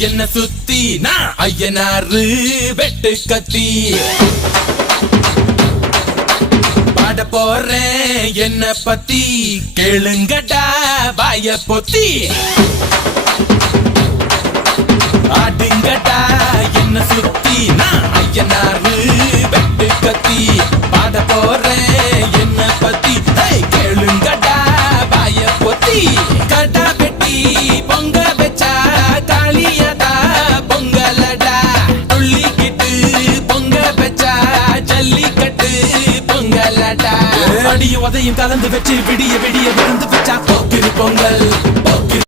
என்ன சுத்தி நான் ஐயனாரு வெட்டு கத்தி பாட போறேன் என்ன பத்தி கேளுங்கடா வாய பொத்தி ஆடுங்கடா என்ன சுத்தி நான் ஐயனாரு வெட்டு கத்தி பாட போறேன் என்ன பத்தி கேளுங்கடா வாய பொத்தி கடா வெட்டி பொங்க வச்சா காளியதா பொங்கலடா துள்ளிக்கிட்டு பொங்க வச்சா ஜல்லிக்கட்டு பொங்கலடா அடியும் உதையும் கலந்து வச்சு விடிய விடிய விருந்து வச்சா போக்கிரி பொங்கல்.